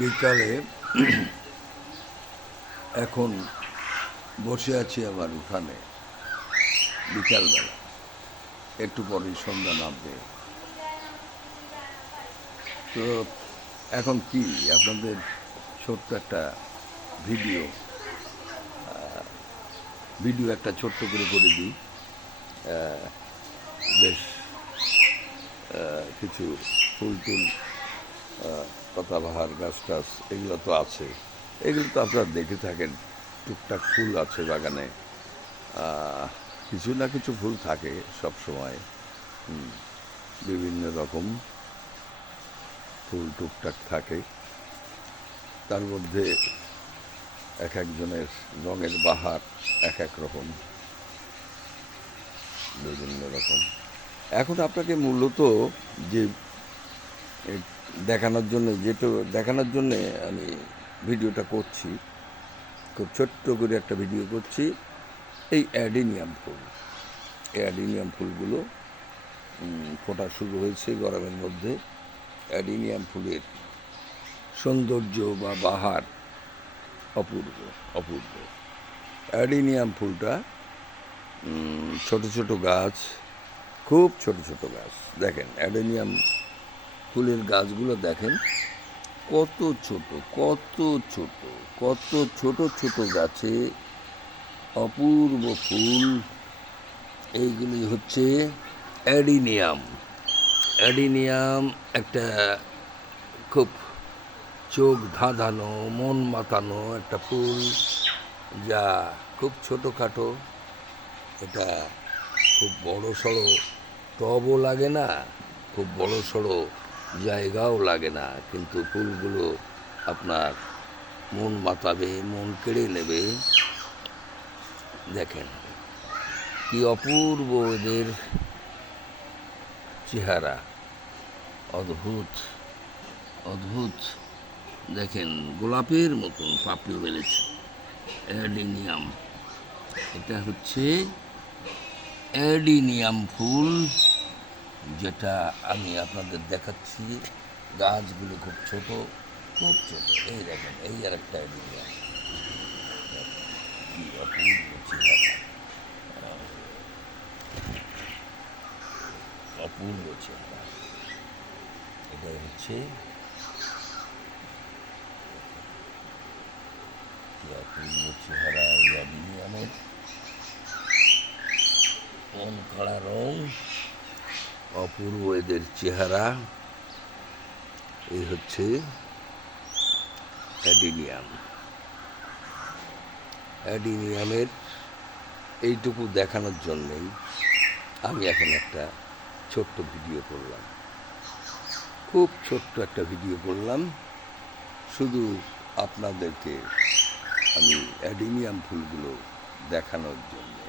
বিকালে এখন বসে আছি আমার উঠানে। বিকালবেলা একটু পরেই সন্ধ্যা নামবে। তো এখন কি আপনাদের ছোট্ট একটা ভিডিও ভিডিও একটা ছোট্ট করে দিই। বেশ কিছু ফুল টুল, পাতাবাহার গাছ টাছ এগুলো তো আছে, এগুলো তো আপনারা দেখে থাকেন। টুকটাক ফুল আছে বাগানে, কিছু না কিছু ফুল থাকে সব সময়। বিভিন্ন রকম ফুল টুকটাক থাকে, তার মধ্যে এক একজনের রঙের বাহার এক এক রকম, বিভিন্ন রকম। এখন আপনাকে মূলত যে দেখানোর জন্যে আমি ভিডিওটা করছি, খুব ছোট্ট করে একটা ভিডিও করছি। এই অ্যাডিনিয়াম ফুলগুলো ফোটা শুরু হয়েছে গরমের মধ্যে। অ্যাডিনিয়াম ফুলের সৌন্দর্য বা বাহার অপূর্ব অপূর্ব। অ্যাডিনিয়াম ফুলটা ছোট ছোট গাছ, খুব ছোট ছোট গাছ। দেখেন অ্যাডেনিয়াম ফুলের গাছগুলো দেখেন কত ছোট কত ছোট কত ছোট ছোট গাছে অপূর্ব ফুল। এইগুলি হচ্ছে অ্যাডিনিয়াম। অ্যাডিনিয়াম একটা খুব চোখ ধাঁধানো, মন মাতানো একটা ফুল, যা খুব ছোটোখাটো। এটা খুব বড় সড়ো টবও লাগে না, খুব বড় সড়ো জায়গাও লাগে না, কিন্তু ফুলগুলো আপনার মন মাতাবে, মন কেড়ে নেবে। দেখেন কি অপূর্ব এদের চেহারা, অদ্ভুত অদ্ভুত। দেখেন গোলাপের মতন পাপড়ি মেলেছে। অ্যাডিনিয়াম, এটা হচ্ছে অ্যাডিনিয়াম ফুল, যেটা আমি আপনাদের দেখাচ্ছি। গাছগুলো খুব ছোট, খুব ছোট। এই দেখেন, এই আর একটা অ্যাডিনিয়াম, কি অপূর্ব চেহারা, অপূর্ব চেহারা। এটাই হচ্ছে কি অপূর্ব চেহারা এই অ্যাডিনিয়ামের। মন কাড়া রং, অপূর্ব এদের চেহারা। এই হচ্ছে অ্যাডিনিয়াম। অ্যাডিনিয়ামের এইটুকু দেখানোর জন্যেই আমি এখন একটা ছোট্ট ভিডিও করলাম, খুব ছোট্ট একটা ভিডিও করলাম, শুধু আপনাদেরকে আমি অ্যাডিনিয়াম ফুলগুলো দেখানোর জন্যে।